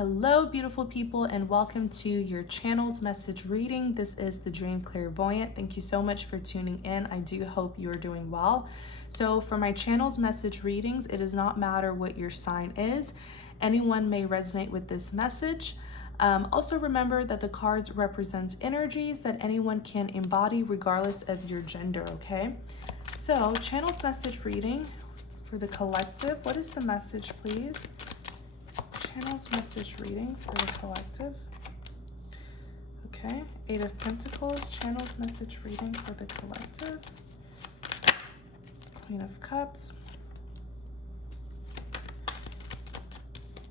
Hello, beautiful people, and welcome to your channel's message reading. This is the Dream Clairvoyant. Thank you so much for tuning in. I do hope you are doing well. So for my channel's message readings, it does not matter what your sign is. Anyone may resonate with this message. Also remember that the cards represents energies that anyone can embody regardless of your gender, okay? So channel's message reading for the collective. What is the message, please? Channel's message reading for the collective. Okay, Eight of Pentacles, channel's message reading for the collective. Queen of Cups.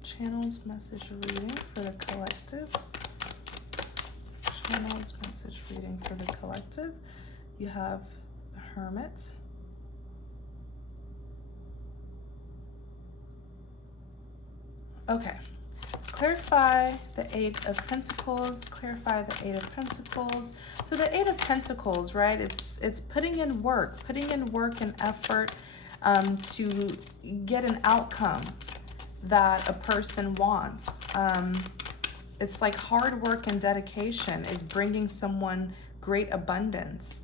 Channel's message reading for the collective. Channel's message reading for the collective. You have the Hermit. Okay, clarify the Eight of Pentacles, clarify the Eight of Pentacles. So the Eight of Pentacles, right, it's putting in work and effort to get an outcome that a person wants. It's like hard work and dedication is bringing someone great abundance.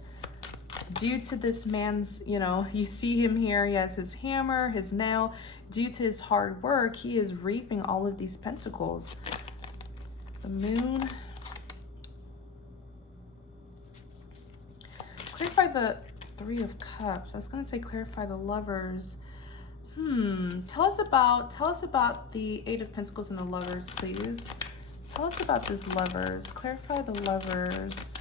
Due to this man's, you see him here, he has his hammer, his nail. Due to his hard work, he is reaping all of these pentacles. The Moon. Clarify the Three of Cups. I was going to say clarify the Lovers. Tell us about the Eight of Pentacles and the Lovers, please. Tell us about this Lovers. Clarify the Lovers.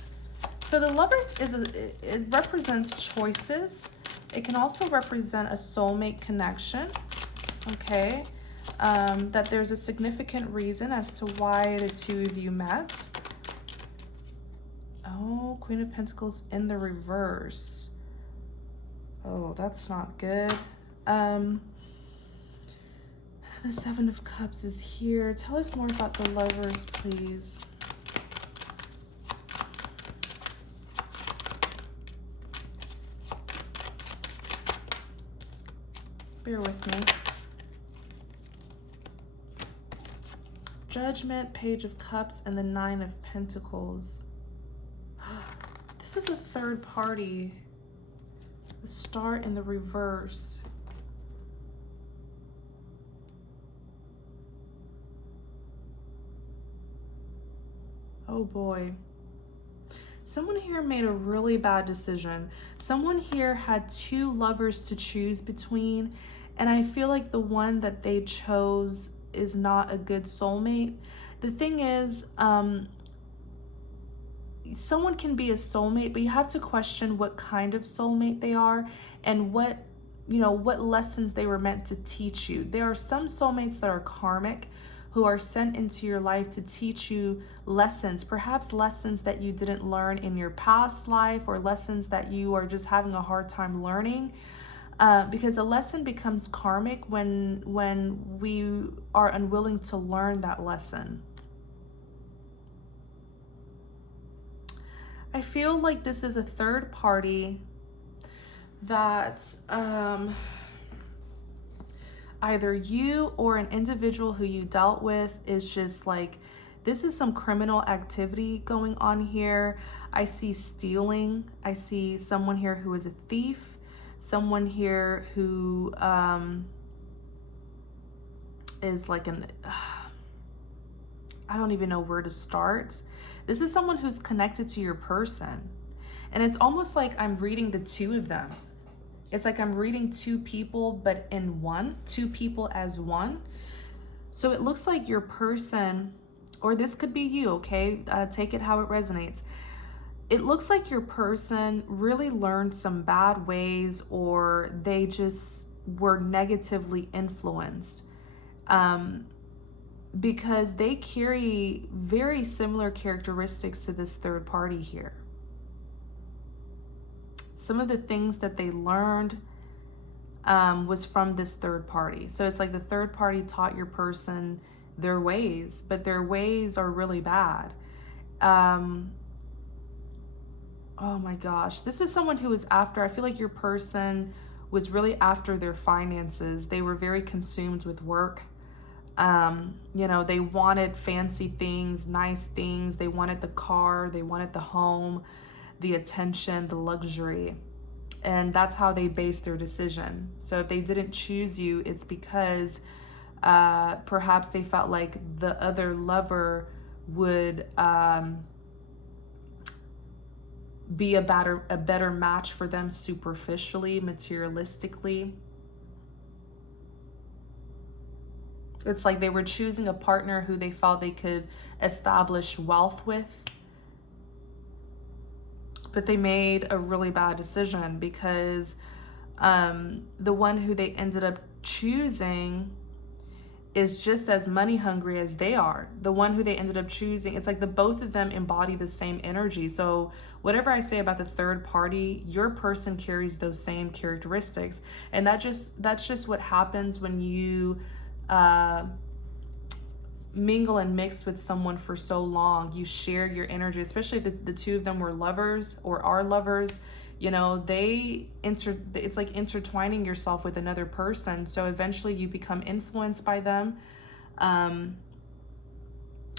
So the Lovers it represents choices. It can also represent a soulmate connection. Okay, that there's a significant reason as to why the two of you met. Oh, Queen of Pentacles in the reverse. Oh, that's not good. The Seven of Cups is here. Tell us more about the Lovers, please. Bear with me. Judgment, Page of Cups, and the Nine of Pentacles. This is a third party. The Star in the reverse. Oh boy. Someone here made a really bad decision. Someone here had two lovers to choose between, and I feel like the one that they chose is not a good soulmate. The thing is, someone can be a soulmate, but you have to question what kind of soulmate they are and what lessons they were meant to teach you. There are some soulmates that are karmic, who are sent into your life to teach you lessons, perhaps lessons that you didn't learn in your past life, or lessons that you are just having a hard time learning. Because a lesson becomes karmic when we are unwilling to learn that lesson. I feel like this is a third party that either you or an individual who you dealt with is just like, this is some criminal activity going on here. I see stealing. I see someone here who is a thief. Someone here who is like I don't even know where to start. This is someone who's connected to your person. And it's almost like I'm reading the two of them. It's like I'm reading two people, but in one, two people as one. So it looks like your person, or this could be you, okay? Take it how it resonates. It looks like your person really learned some bad ways, or they just were negatively influenced because they carry very similar characteristics to this third party here. Some of the things that they learned was from this third party. So it's like the third party taught your person their ways, but their ways are really bad. Oh my gosh, this is someone who is after, I feel like your person was really after their finances. They were very consumed with work. You know, they wanted fancy things, nice things. They wanted the car, they wanted the home, the attention, the luxury. And that's how they base their decision. So if they didn't choose you, it's because perhaps they felt like the other lover would be a better match for them superficially, materialistically. It's like they were choosing a partner who they felt they could establish wealth with. But they made a really bad decision because the one who they ended up choosing is just as money hungry as they are. The one who they ended up choosing, it's like the both of them embody the same energy. So whatever I say about the third party, your person carries those same characteristics. And that's just what happens when you mingle and mix with someone for so long. You share your energy, especially if the two of them were lovers or are lovers. You know, it's like intertwining yourself with another person. So eventually you become influenced by them.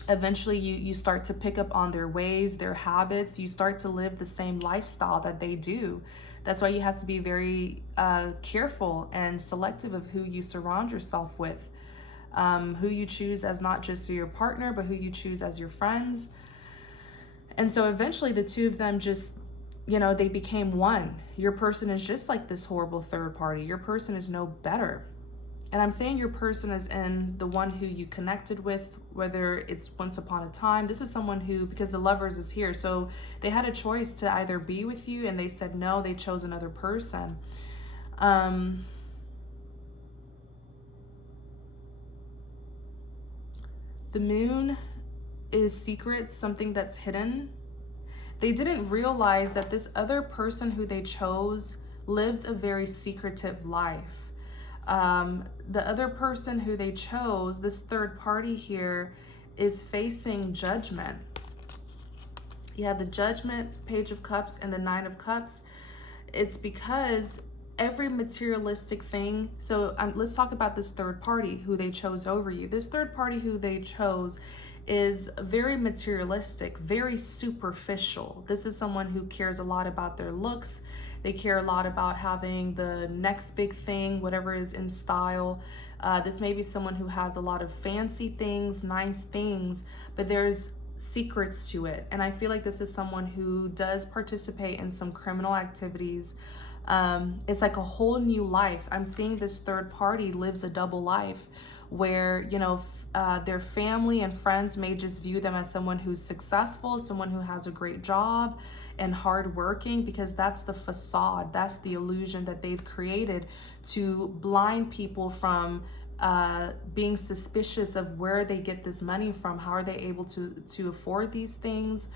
Eventually you start to pick up on their ways, their habits. You start to live the same lifestyle that they do. That's why you have to be very careful and selective of who you surround yourself with. Who you choose as not just your partner, but who you choose as your friends. And so eventually the two of them just, you know, they became one. Your person is just like this horrible third party. Your person is no better. And I'm saying your person is in the one who you connected with, whether it's once upon a time. This is someone who, because the lovers is here, so they had a choice to either be with you and they said no, they chose another person. The moon is secret, something that's hidden. They didn't realize that this other person who they chose lives a very secretive life. The other person who they chose, this third party here, is facing judgment. You have the Judgment, Page of Cups, and the Nine of Cups. It's because every materialistic thing. So let's talk about this third party who they chose over you. This third party who they chose is very materialistic, very superficial. This is someone who cares a lot about their looks. They care a lot about having the next big thing, whatever is in style. This may be someone who has a lot of fancy things, nice things, but there's secrets to it. And I feel like this is someone who does participate in some criminal activities. It's like a whole new life. I'm seeing this third party lives a double life where, you know, their family and friends may just view them as someone who's successful, someone who has a great job and hardworking, because that's the facade, that's the illusion that they've created to blind people from being suspicious of where they get this money from. How are they able to afford these things?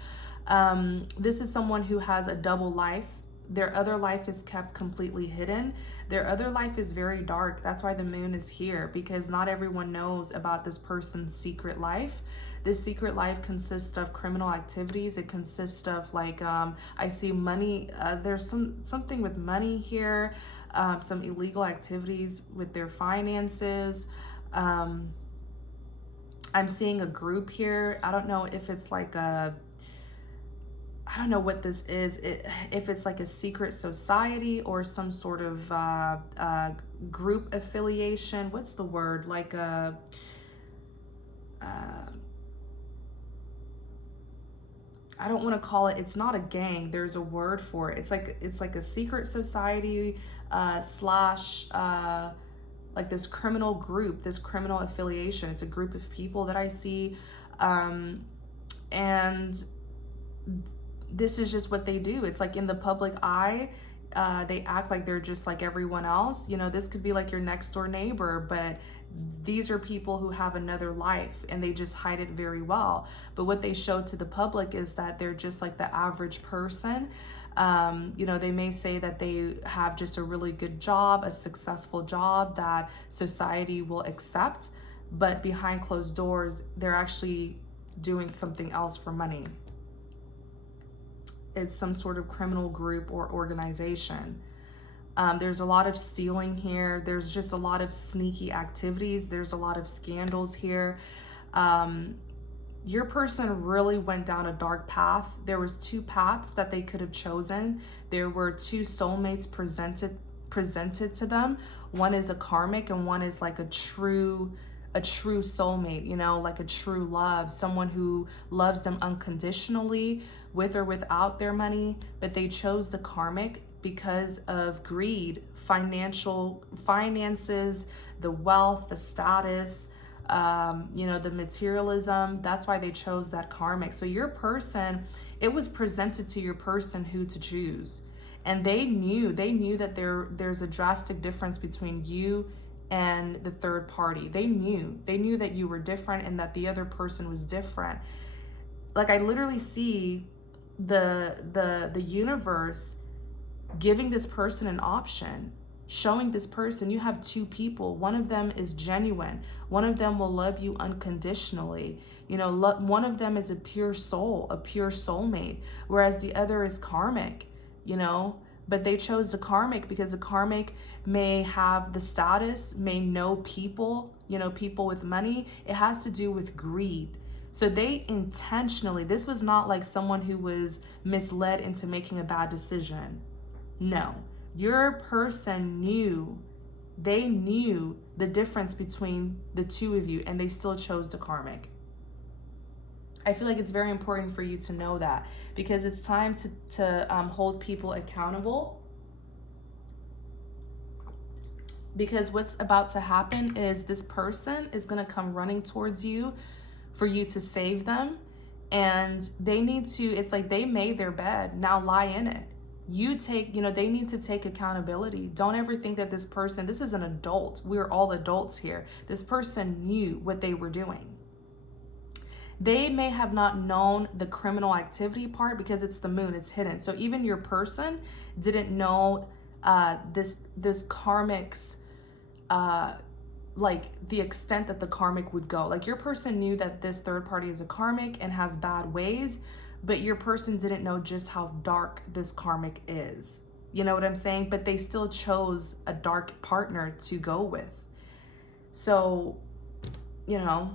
This is someone who has a double life. Their other life is kept completely hidden. Their other life is very dark. That's why the moon is here, because not everyone knows about this person's secret life. This secret life consists of criminal activities. It consists of like, I see money. There's something with money here, some illegal activities with their finances. I'm seeing a group here. I don't know if it's like I don't know what this is, if it's like a secret society or some sort of group affiliation. What's the word? Like a, I don't want to call it, it's not a gang. There's a word for it. It's like a secret society slash like this criminal group, this criminal affiliation. It's a group of people that I see. And this is just what they do. It's like in the public eye, they act like they're just like everyone else. You know, this could be like your next door neighbor, but these are people who have another life and they just hide it very well. But what they show to the public is that they're just like the average person. You know, they may say that they have just a really good job, a successful job that society will accept, but behind closed doors, they're actually doing something else for money. It's some sort of criminal group or organization. There's a lot of stealing here. There's just a lot of sneaky activities. There's a lot of scandals here. Your person really went down a dark path. There was two paths that they could have chosen. There were two soulmates presented to them. One is a karmic and one is like a true soulmate, you know, like a true love, someone who loves them unconditionally with or without their money. But they chose the karmic because of greed, finances, the wealth, the status, you know, the materialism. That's why they chose that karmic. So your person, it was presented to your person who to choose. And they knew that there's a drastic difference between you and the third party. They knew that you were different and that the other person was different. Like, I literally see the universe giving this person an option, showing this person, you have two people. One of them is genuine. One of them will love you unconditionally. You know, one of them is a pure soul, a pure soulmate, whereas the other is karmic, you know. But they chose the karmic because the karmic may have the status, may know people, you know, people with money. It has to do with greed. So they intentionally, this was not like someone who was misled into making a bad decision. No, your person they knew the difference between the two of you, and they still chose the karmic. I feel like it's very important for you to know that, because it's time to hold people accountable. Because what's about to happen is this person is going to come running towards you for you to save them. And they need to, it's like they made their bed, now lie in it. They need to take accountability. Don't ever think that this person, this is an adult. We're all adults here. This person knew what they were doing. They may have not known the criminal activity part because it's the moon, it's hidden. So even your person didn't know this karmic's, like the extent that the karmic would go. Like, your person knew that this third party is a karmic and has bad ways, but your person didn't know just how dark this karmic is. You know what I'm saying? But they still chose a dark partner to go with. So, you know,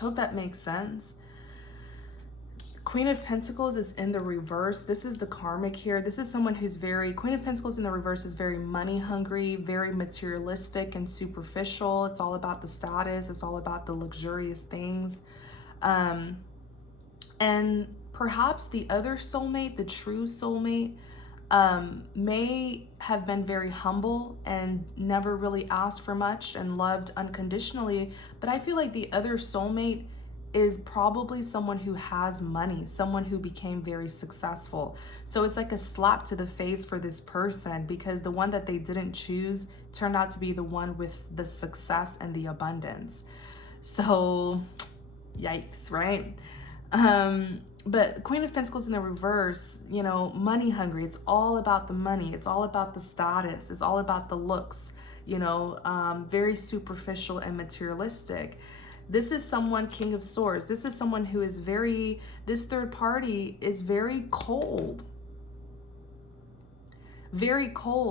hope that makes sense. Queen of Pentacles is in the reverse. This is the karmic here. This is someone who's Queen of Pentacles in the reverse is very money hungry, very materialistic and superficial. It's all about the status. It's all about the luxurious things. And perhaps the other soulmate, the true soulmate, may have been very humble and never really asked for much and loved unconditionally. But I feel like the other soulmate is probably someone who has money, someone who became very successful. So it's like a slap to the face for this person, because the one that they didn't choose turned out to be the one with the success and the abundance. So yikes, right? But Queen of Pentacles in the reverse, you know, money hungry. It's all about the money. It's all about the status. It's all about the looks, you know, very superficial and materialistic. This is someone, King of Swords. This is someone who is this third party is very cold,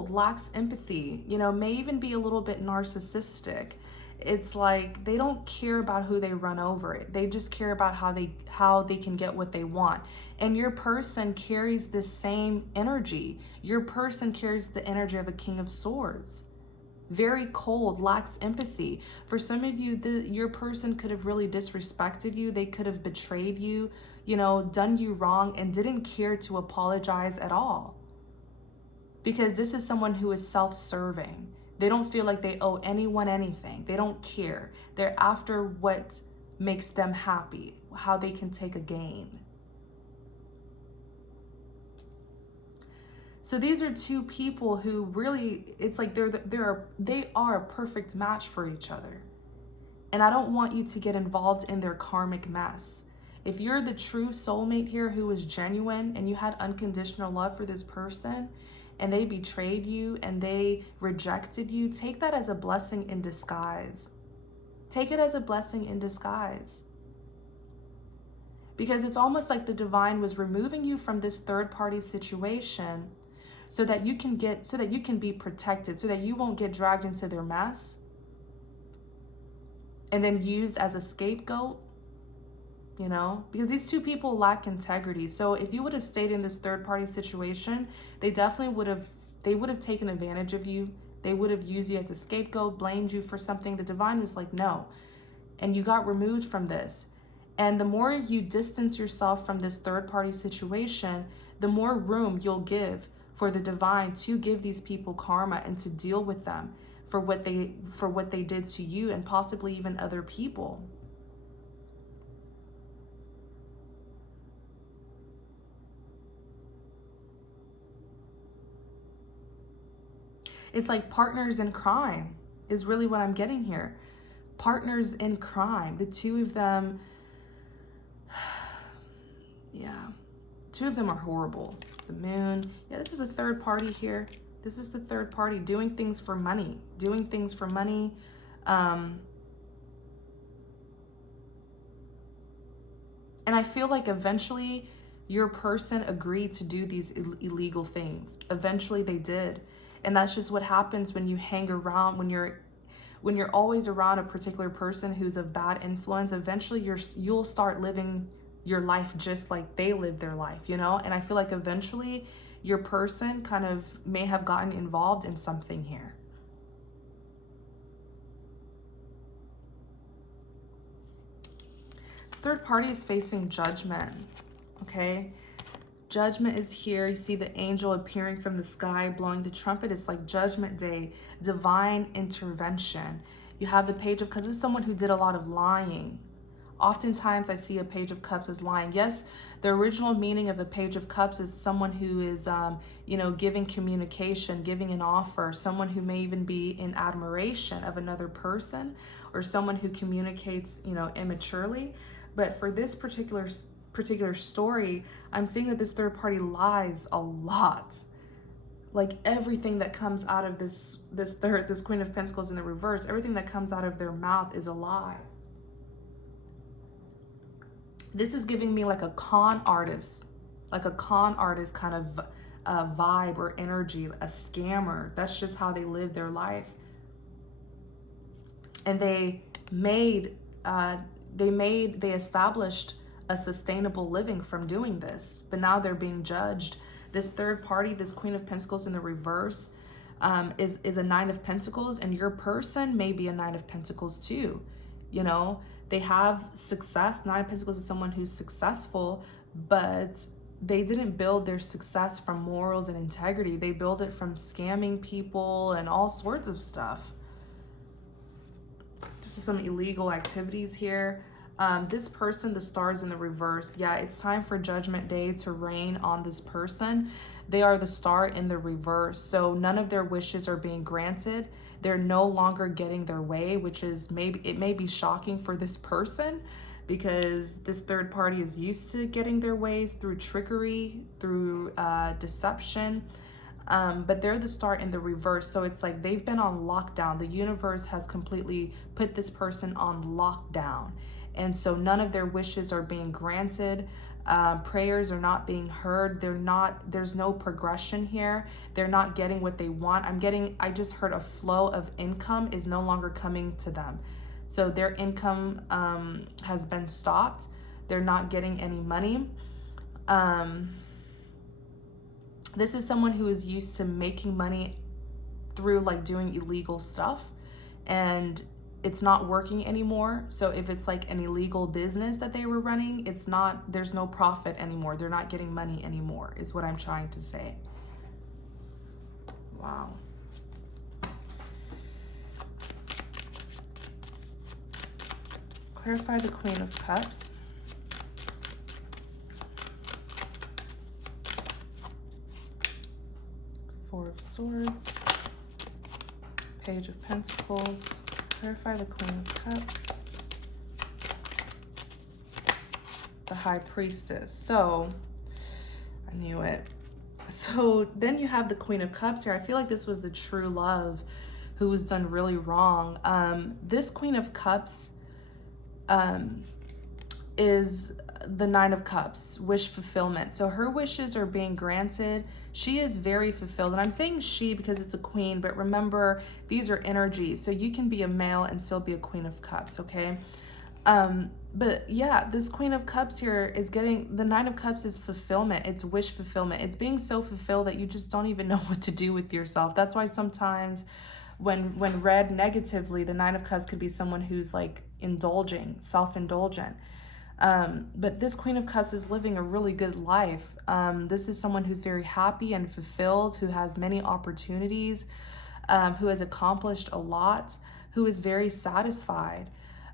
lacks empathy, you know, may even be a little bit narcissistic. It's like they don't care about who they run over. They just care about how they can get what they want. And your person carries this same energy. Your person carries the energy of a King of Swords. Very cold, lacks empathy. For some of you, your person could have really disrespected you. They could have betrayed you, you know, done you wrong, and didn't care to apologize at all. Because this is someone who is self-serving. They don't feel like they owe anyone anything. They don't care. They're after what makes them happy, how they can take a gain. So these are two people who really, it's like they are a perfect match for each other. And I don't want you to get involved in their karmic mess. If you're the true soulmate here who is genuine and you had unconditional love for this person and they betrayed you and they rejected you, take that as a blessing in disguise. Take it as a blessing in disguise. Because it's almost like the divine was removing you from this third party situation so that you can be protected, so that you won't get dragged into their mess and then used as a scapegoat, you know, because these two people lack integrity. So if you would have stayed in this third party situation, they definitely would have taken advantage of you. They would have used you as a scapegoat, blamed you for something. The divine was like, no. And you got removed from this. And the more you distance yourself from this third party situation, the more room you'll give for the divine to give these people karma and to deal with them for what they did to you and possibly even other people. It's like partners in crime is really what I'm getting here. Partners in crime. The two of them, yeah, two of them are horrible. The moon. Yeah, this is a third party here. This is the third party doing things for money. Doing things for money. And I feel like eventually your person agreed to do these illegal things. Eventually they did. And that's just what happens when you hang around, when you're always around a particular person who's of bad influence. Eventually you'll start living your life just like they live their life, you know? And I feel like eventually your person kind of may have gotten involved in something here. This third party is facing judgment, okay? Judgment is here. You see the angel appearing from the sky, blowing the trumpet. It's like judgment day, divine intervention. You have the page of cups. This is someone who did a lot of lying. Oftentimes I see a page of cups as lying. Yes, the original meaning of a page of cups is someone who is, giving communication, giving an offer, someone who may even be in admiration of another person, or someone who communicates, immaturely. But for this particular story, I'm seeing that this third party lies a lot. Like everything that comes out of this Queen of Pentacles in the reverse, everything that comes out of their mouth is a lie. This is giving me like a con artist kind of vibe or energy, a scammer. That's just how they live their life. And they established a sustainable living from doing this, but now they're being judged. This third party, this Queen of Pentacles in the reverse, is a Nine of Pentacles, and your person may be a Nine of Pentacles too. They have success. Nine of Pentacles is someone who's successful, but they didn't build their success from morals and integrity. They build it from scamming people and all sorts of stuff. This is some illegal activities here. This person, the stars in the reverse. Yeah, it's time for Judgment Day to rain on this person. They are the star in the reverse. So none of their wishes are being granted. They're no longer getting their way, which is it may be shocking for this person, because this third party is used to getting their ways through trickery, through deception. But they're the star in the reverse. So it's like they've been on lockdown. The universe has completely put this person on lockdown. And so none of their wishes are being granted. Prayers are not being heard. There's no progression here. They're not getting what they want. I just heard a flow of income is no longer coming to them. So their income has been stopped. They're not getting any money. This is someone who is used to making money through like doing illegal stuff, and it's not working anymore. So if it's like an illegal business that they were running, there's no profit anymore. They're not getting money anymore, is what I'm trying to say. Wow. Clarify the Queen of Cups. Four of Swords. Page of Pentacles. Clarify the Queen of Cups. The High Priestess. So, I knew it. So then you have the Queen of Cups here. I feel like this was the true love who was done really wrong. This Queen of Cups is the Nine of Cups, wish fulfillment. So her wishes are being granted. She is very fulfilled. And I'm saying she because it's a queen, but remember, these are energies. So you can be a male and still be a Queen of Cups, okay? But yeah, this Queen of Cups here is getting, the Nine of Cups is fulfillment. It's wish fulfillment. It's being so fulfilled that you just don't even know what to do with yourself. That's why sometimes when read negatively, the Nine of Cups could be someone who's like indulging, self-indulgent. But this Queen of Cups is living a really good life. This is someone who's very happy and fulfilled, who has many opportunities, who has accomplished a lot, who is very satisfied.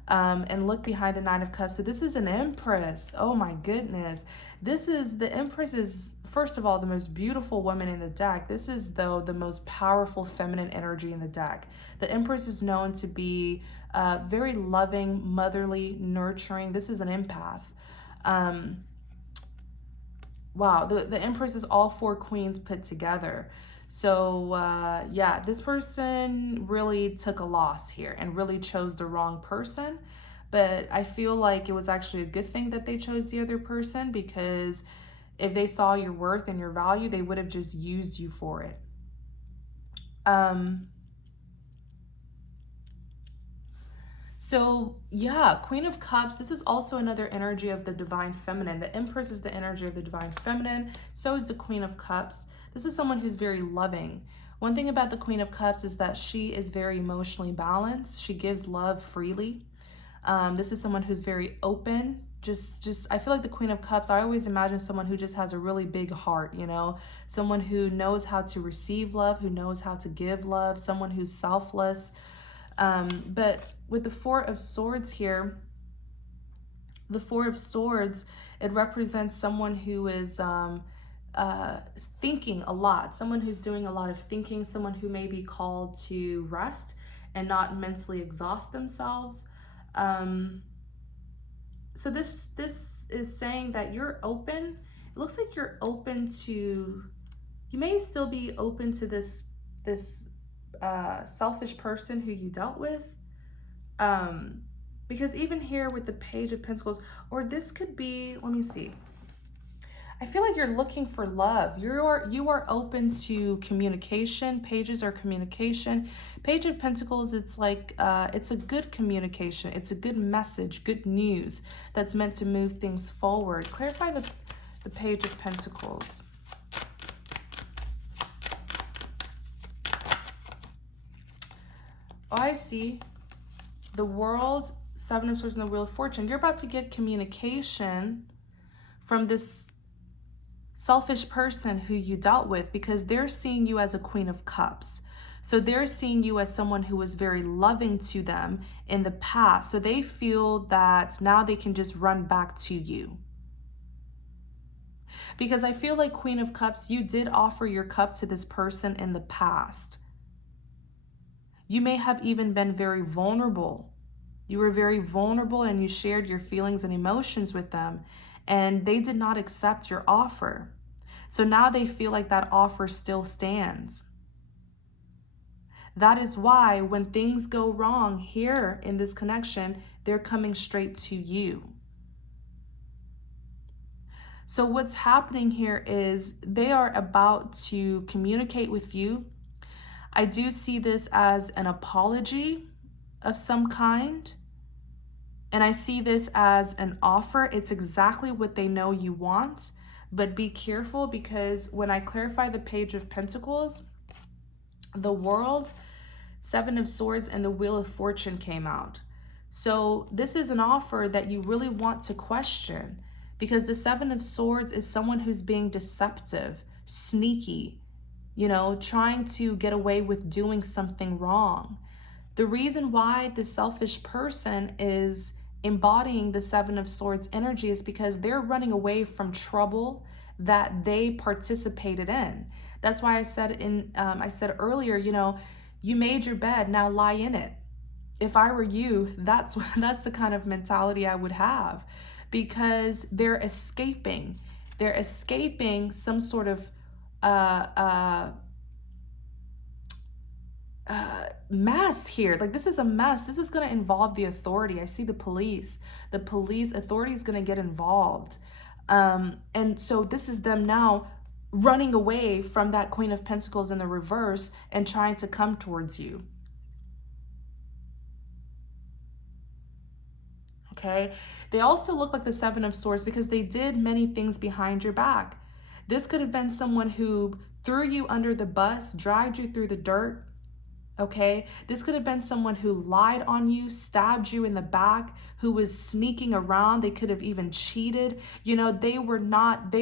And look behind the Nine of Cups. So this is an Empress. Oh my goodness. The Empress is, first of all, the most beautiful woman in the deck. This is, though, the most powerful feminine energy in the deck. The Empress is known to be very loving, motherly, nurturing. This is an empath. Wow, the Empress is all four queens put together. So yeah, this person really took a loss here and really chose the wrong person. But I feel like it was actually a good thing that they chose the other person, because if they saw your worth and your value, they would have just used you for it. So yeah, Queen of Cups, this is also another energy of the divine feminine. The Empress is the energy of the divine feminine. So is the Queen of Cups. This is someone who's very loving. One thing about the Queen of Cups is that she is very emotionally balanced. She gives love freely. This is someone who's very open. I feel like the Queen of Cups, I always imagine someone who just has a really big heart, you know, someone who knows how to receive love, who knows how to give love, someone who's selfless. But with the Four of Swords here, the Four of Swords, it represents someone who is thinking a lot, someone who's doing a lot of thinking, someone who may be called to rest and not mentally exhaust themselves. So this is saying that you're open. It looks like you're open to, you may still be open to this selfish person who you dealt with. Because even here with the Page of Pentacles, or this could be, let me see. I feel like you're looking for love. You are open to communication. Pages are communication. Page of Pentacles, it's like, it's a good communication. It's a good message, good news that's meant to move things forward. Clarify the Page of Pentacles. Oh, I see. The World, Seven of Swords, and the Wheel of Fortune. You're about to get communication from this selfish person who you dealt with, because they're seeing you as a Queen of Cups. So they're seeing you as someone who was very loving to them in the past. So they feel that now they can just run back to you. Because I feel like Queen of Cups, you did offer your cup to this person in the past. You may have even been very vulnerable. You were very vulnerable and you shared your feelings and emotions with them, and they did not accept your offer. So now they feel like that offer still stands. That is why when things go wrong here in this connection, they're coming straight to you. So what's happening here is they are about to communicate with you. I do see this as an apology of some kind. And I see this as an offer. It's exactly what they know you want. But be careful, because when I clarify the Page of Pentacles, the World, Seven of Swords, and the Wheel of Fortune came out. So this is an offer that you really want to question, because the Seven of Swords is someone who's being deceptive, sneaky, you know, trying to get away with doing something wrong. The reason why the selfish person is embodying the Seven of Swords energy is because they're running away from trouble that they participated in. That's why I said I said earlier, you know, you made your bed, now lie in it. If I were you, that's the kind of mentality I would have, because they're escaping. They're escaping some sort of mess here. Like, this is a mess. This is going to involve the authority. I see the police. The police authority is going to get involved. And so this is them now running away from that Queen of Pentacles in the reverse and trying to come towards you. Okay. They also look like the Seven of Swords because they did many things behind your back. This could have been someone who threw you under the bus, dragged you through the dirt. Okay. This could have been someone who lied on you, stabbed you in the back, who was sneaking around. They could have even cheated. You know, they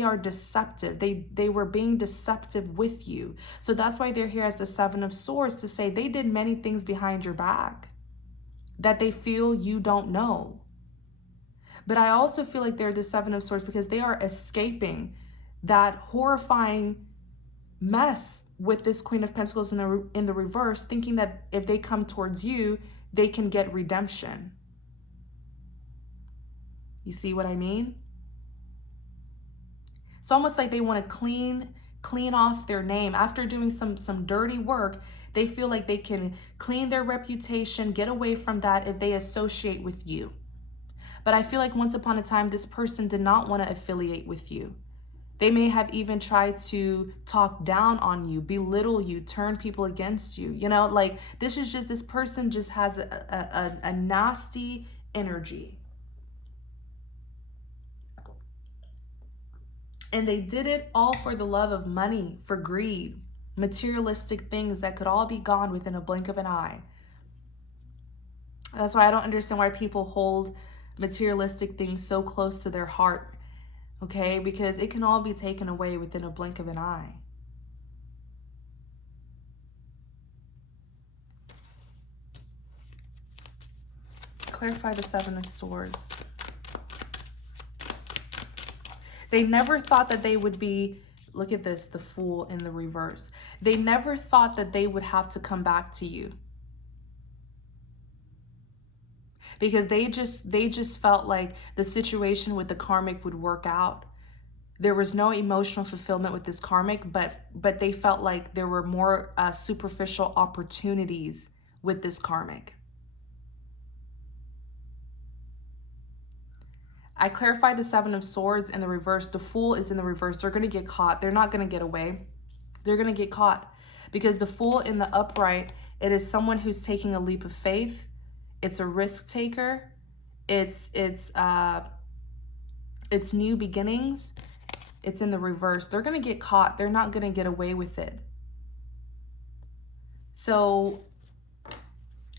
are deceptive. They were being deceptive with you. So that's why they're here as the Seven of Swords, to say they did many things behind your back that they feel you don't know. But I also feel like they're the Seven of Swords because they are escaping that horrifying mess with this Queen of Pentacles in the reverse, thinking that if they come towards you, they can get redemption. You see what I mean? It's almost like they want to clean off their name. After doing some dirty work, they feel like they can clean their reputation, get away from that if they associate with you. But I feel like once upon a time, this person did not want to affiliate with you. They may have even tried to talk down on you, belittle you, turn people against you. You know, like this person just has a nasty energy. And they did it all for the love of money, for greed, materialistic things that could all be gone within a blink of an eye. That's why I don't understand why people hold materialistic things so close to their heart, okay? Because it can all be taken away within a blink of an eye. Clarify the Seven of Swords. They never thought that they would be, look at this, the Fool in the reverse. They never thought that they would have to come back to you. Because they just felt like the situation with the Karmic would work out. There was no emotional fulfillment with this Karmic, but they felt like there were more superficial opportunities with this Karmic. I clarified the Seven of Swords in the reverse. The Fool is in the reverse. They're going to get caught. They're not going to get away. They're going to get caught. Because the Fool in the upright, it is someone who's taking a leap of faith. It's a risk taker. It's new beginnings. It's in the reverse. They're going to get caught. They're not going to get away with it. So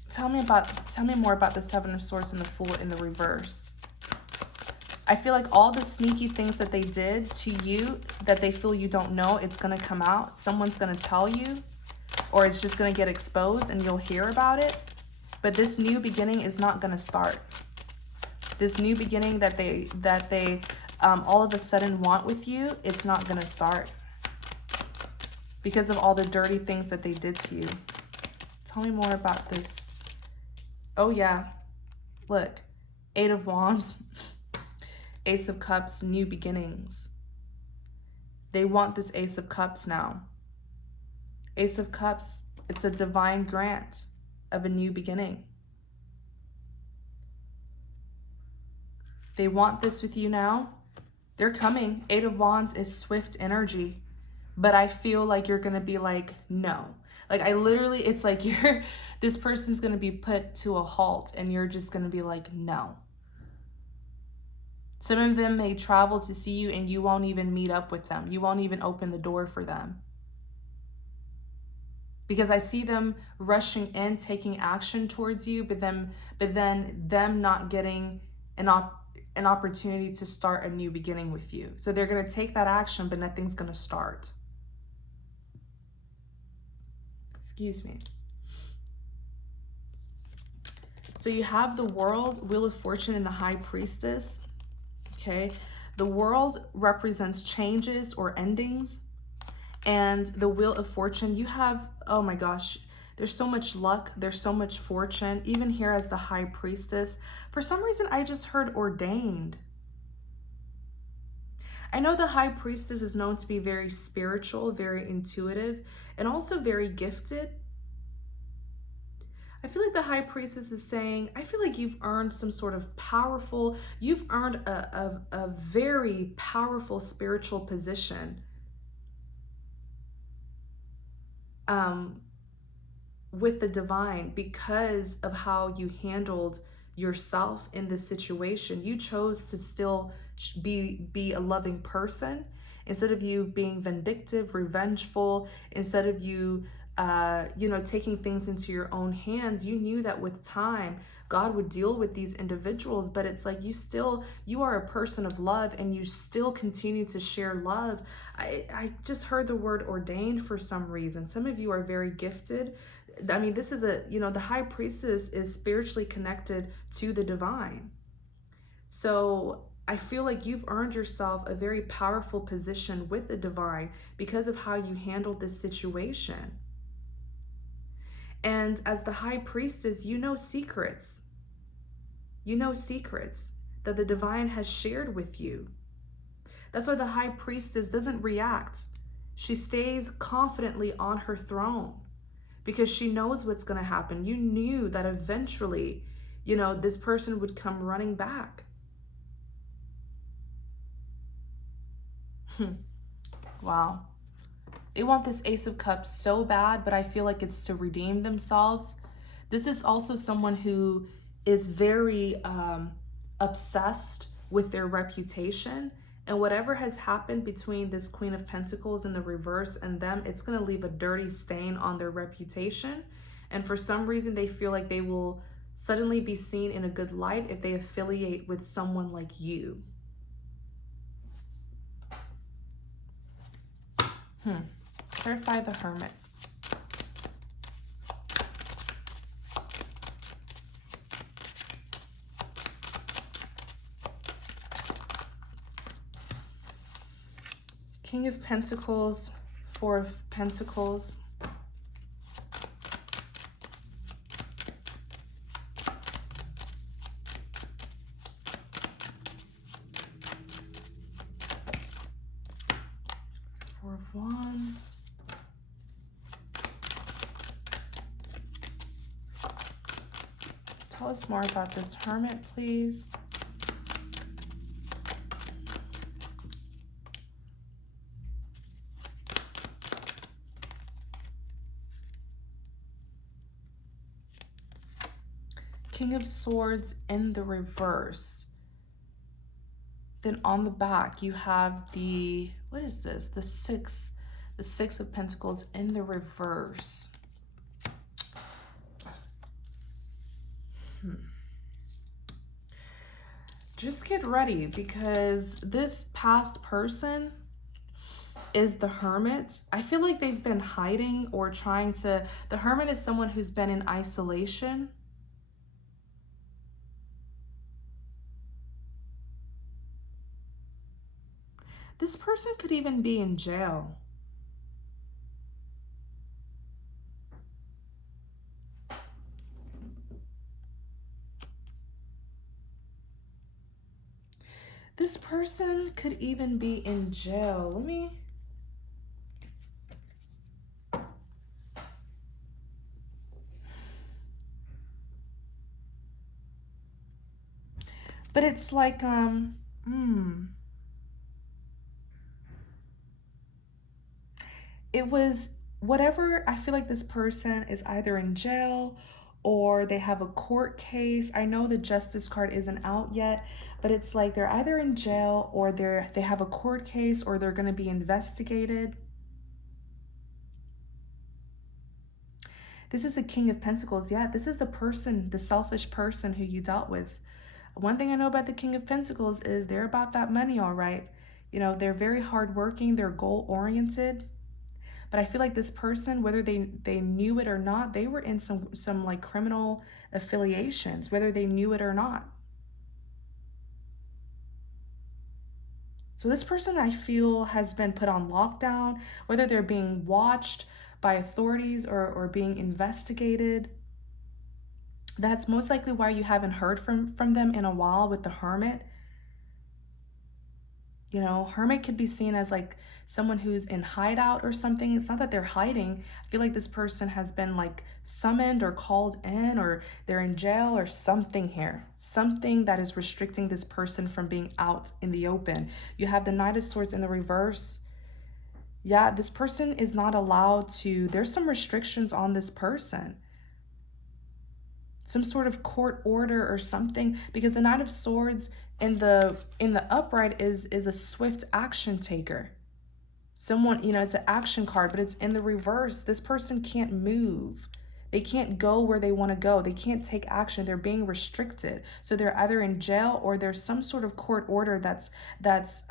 tell me more about the Seven of Swords and the Fool in the reverse. I feel like all the sneaky things that they did to you that they feel you don't know, it's going to come out. Someone's going to tell you, or it's just going to get exposed and you'll hear about it. But this new beginning is not going to start. This new beginning that they all of a sudden want with you, it's not going to start. Because of all the dirty things that they did to you. Tell me more about this. Oh yeah. Look. Eight of Wands. Ace of Cups, new beginnings. They want this Ace of Cups now. Ace of Cups, it's a divine grant of a new beginning. They want this with you now. They're coming. Eight of Wands is swift energy. But I feel like you're going to be like, no. Like it's like this person's going to be put to a halt and you're just going to be like, no. Some of them may travel to see you and you won't even meet up with them. You won't even open the door for them. Because I see them rushing in, taking action towards you, but then them not getting an opportunity to start a new beginning with you. So they're going to take that action, but nothing's going to start. Excuse me. So you have the World, Wheel of Fortune, and the High Priestess. Okay. The World represents changes or endings. And the Wheel of Fortune, you have, oh my gosh, there's so much luck. There's so much fortune. Even here as the High Priestess. For some reason, I just heard ordained. I know the High Priestess is known to be very spiritual, very intuitive, and also very gifted. I feel like the high priestess is saying, I feel like you've earned some sort of powerful, you've earned a very powerful spiritual position with the divine because of how you handled yourself in this situation. You chose to still be a loving person instead of you being vindictive, revengeful, instead of you taking things into your own hands. You knew that with time God would deal with these individuals, but it's like you are a person of love and you still continue to share love. I just heard the word ordained for some reason. Some of you are very gifted. I mean, this is the high priestess is spiritually connected to the divine. So I feel like you've earned yourself a very powerful position with the divine because of how you handled this situation. And as the high priestess, you know secrets. You know secrets that the divine has shared with you. That's why the high priestess doesn't react. She stays confidently on her throne because she knows what's going to happen. You knew that eventually, this person would come running back. Wow. They want this Ace of Cups so bad, but I feel like it's to redeem themselves. This is also someone who is very obsessed with their reputation. And whatever has happened between this Queen of Pentacles in the reverse and them, it's going to leave a dirty stain on their reputation. And for some reason, they feel like they will suddenly be seen in a good light if they affiliate with someone like you. Clarify the Hermit. King of Pentacles, Four of Pentacles. Four of Wands. Tell us more about this Hermit, please. King of Swords in the reverse. Then on the back, you have what is this? The Six of Pentacles in the reverse. Just get ready because this past person is the Hermit. I feel like they've been hiding or the Hermit is someone who's been in isolation. This person could even be in jail. This person could even be in jail. But it's like, it was whatever. I feel like this person is either in jail or they have a court case. I know the Justice card isn't out yet, but it's like they're either in jail or they have a court case or they're going to be investigated. This is the King of Pentacles. Yeah, this is the person, the selfish person who you dealt with. One thing I know about the King of Pentacles is they're about that money, all right. They're very hardworking. They're goal-oriented. But I feel like this person, whether they knew it or not, they were in some like criminal affiliations, whether they knew it or not. So this person, I feel, has been put on lockdown, whether they're being watched by authorities or being investigated. That's most likely why you haven't heard from them in a while with the Hermit. You know, hermit could be seen as like someone who's in hideout or something. It's not that they're hiding. I feel like this person has been like summoned or called in, or they're in jail or something here. Something that is restricting this person from being out in the open. You have the Knight of Swords in the reverse. Yeah, this person is not allowed to, there's some restrictions on this person. Some sort of court order or something, because the Knight of Swords in the upright is a swift action taker. Someone, you know, it's an action card, but it's in the reverse. This person can't move. They can't go where they want to go. They can't take action. They're being restricted. So they're either in jail or there's some sort of court order that's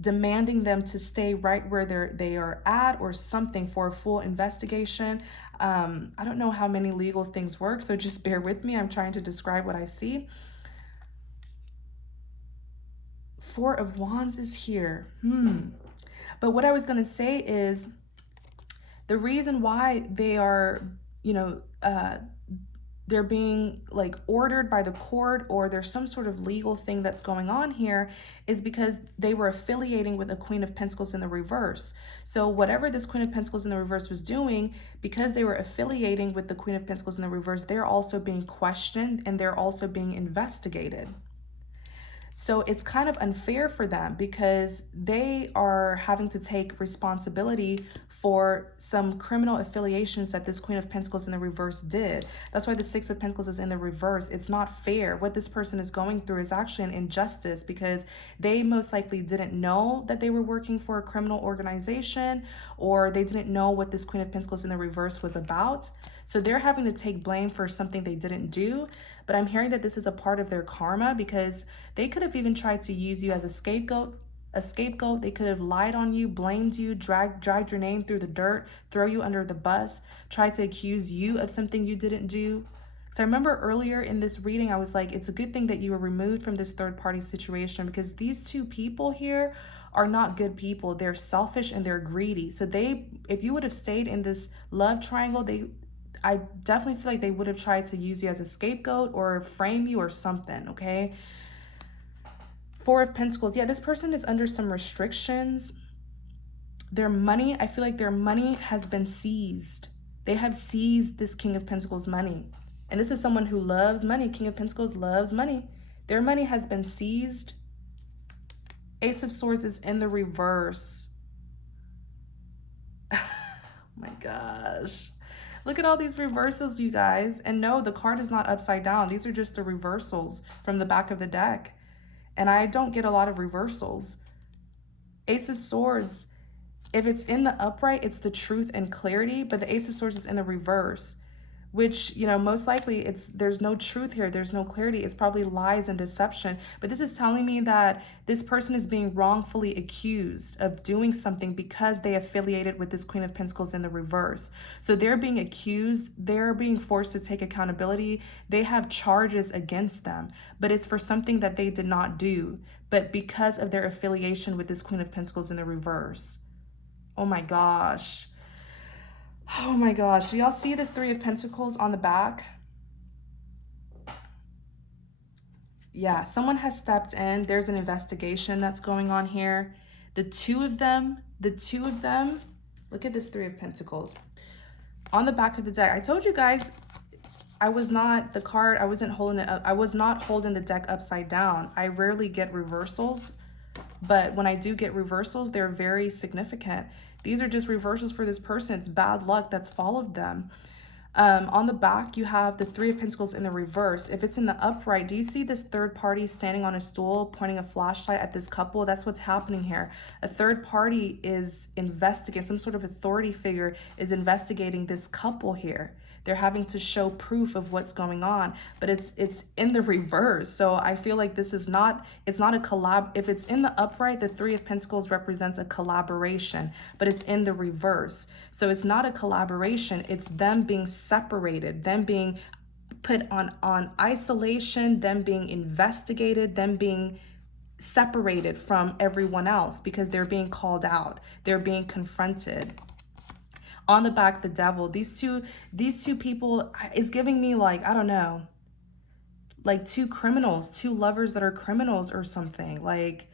demanding them to stay right where they are at, or something, for a full investigation. I don't know how many legal things work, so just bear with me. I'm trying to describe what I see. Four of Wands is here. But what I was going to say is the reason why they are, you know, they're being like ordered by the court, or there's some sort of legal thing that's going on here, is because they were affiliating with the Queen of Pentacles in the reverse. So whatever this Queen of Pentacles in the reverse was doing, because they were affiliating with the Queen of Pentacles in the reverse, they're also being questioned and they're also being investigated. So it's kind of unfair for them because they are having to take responsibility for some criminal affiliations that this Queen of Pentacles in the reverse did. That's why the Six of Pentacles is in the reverse. It's not fair. What this person is going through is actually an injustice, because they most likely didn't know that they were working for a criminal organization, or they didn't know what this Queen of Pentacles in the reverse was about. So they're having to take blame for something they didn't do. But I'm hearing that this is a part of their karma, because they could have even tried to use you as a scapegoat. They could have lied on you, blamed you, dragged your name through the dirt, throw you under the bus, tried to accuse you of something you didn't do. So I remember earlier in this reading, I was like, it's a good thing that you were removed from this third party situation, because these two people here are not good people. They're selfish and they're greedy. So if you would have stayed in this love triangle, I definitely feel like they would have tried to use you as a scapegoat or frame you or something, okay? Four of Pentacles. Yeah, this person is under some restrictions. Their money, I feel like their money has been seized. They have seized this King of Pentacles money. And this is someone who loves money. King of Pentacles loves money. Their money has been seized. Ace of Swords is in the reverse. Oh my gosh. Look at all these reversals, you guys. And no, the card is not upside down. These are just the reversals from the back of the deck. And I don't get a lot of reversals. Ace of Swords, if it's in the upright, it's the truth and clarity, but the Ace of Swords is in the reverse, which, you know, most likely there's no truth here. There's no clarity. It's probably lies and deception. But this is telling me that this person is being wrongfully accused of doing something because they affiliated with this Queen of Pentacles in the reverse. So they're being accused. They're being forced to take accountability. They have charges against them, but it's for something that they did not do, but because of their affiliation with this Queen of Pentacles in the reverse. Oh my gosh. Oh my gosh, do y'all see this Three of Pentacles on the back? Yeah, someone has stepped in. There's an investigation that's going on here. The two of them, look at this Three of Pentacles. On the back of the deck, I told you guys, I was not holding the deck upside down. I rarely get reversals, but when I do get reversals, they're very significant. These are just reversals for this person. It's bad luck that's followed them. On the back, you have the Three of Pentacles in the reverse. If it's in the upright, do you see this third party standing on a stool, pointing a flashlight at this couple? That's what's happening here. A third party is investigating, some sort of authority figure is investigating this couple here. They're having to show proof of what's going on, but it's in the reverse. So I feel like this is not, it's not a collab. If it's in the upright, the Three of Pentacles represents a collaboration, but it's in the reverse. So it's not a collaboration. It's them being separated, them being put on isolation, them being investigated, them being separated from everyone else because they're being called out. They're being confronted. On the back, the Devil. These two people is giving me like, I don't know, like two criminals, two lovers that are criminals or something. Like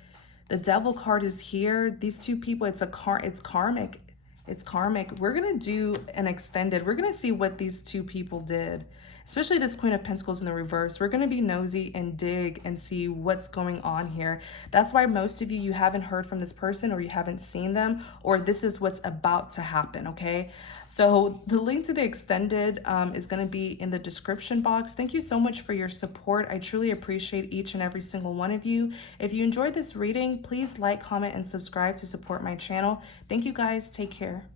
The Devil card is here. These two people, it's karmic. It's karmic. We're going to do an extended. We're going to see what these two people did, especially this Queen of Pentacles in the reverse. We're going to be nosy and dig and see what's going on here. That's why most of you haven't heard from this person, or you haven't seen them, or this is what's about to happen, okay? So the link to the extended is going to be in the description box. Thank you so much for your support. I truly appreciate each and every single one of you. If you enjoyed this reading, please like, comment, and subscribe to support my channel. Thank you guys. Take care.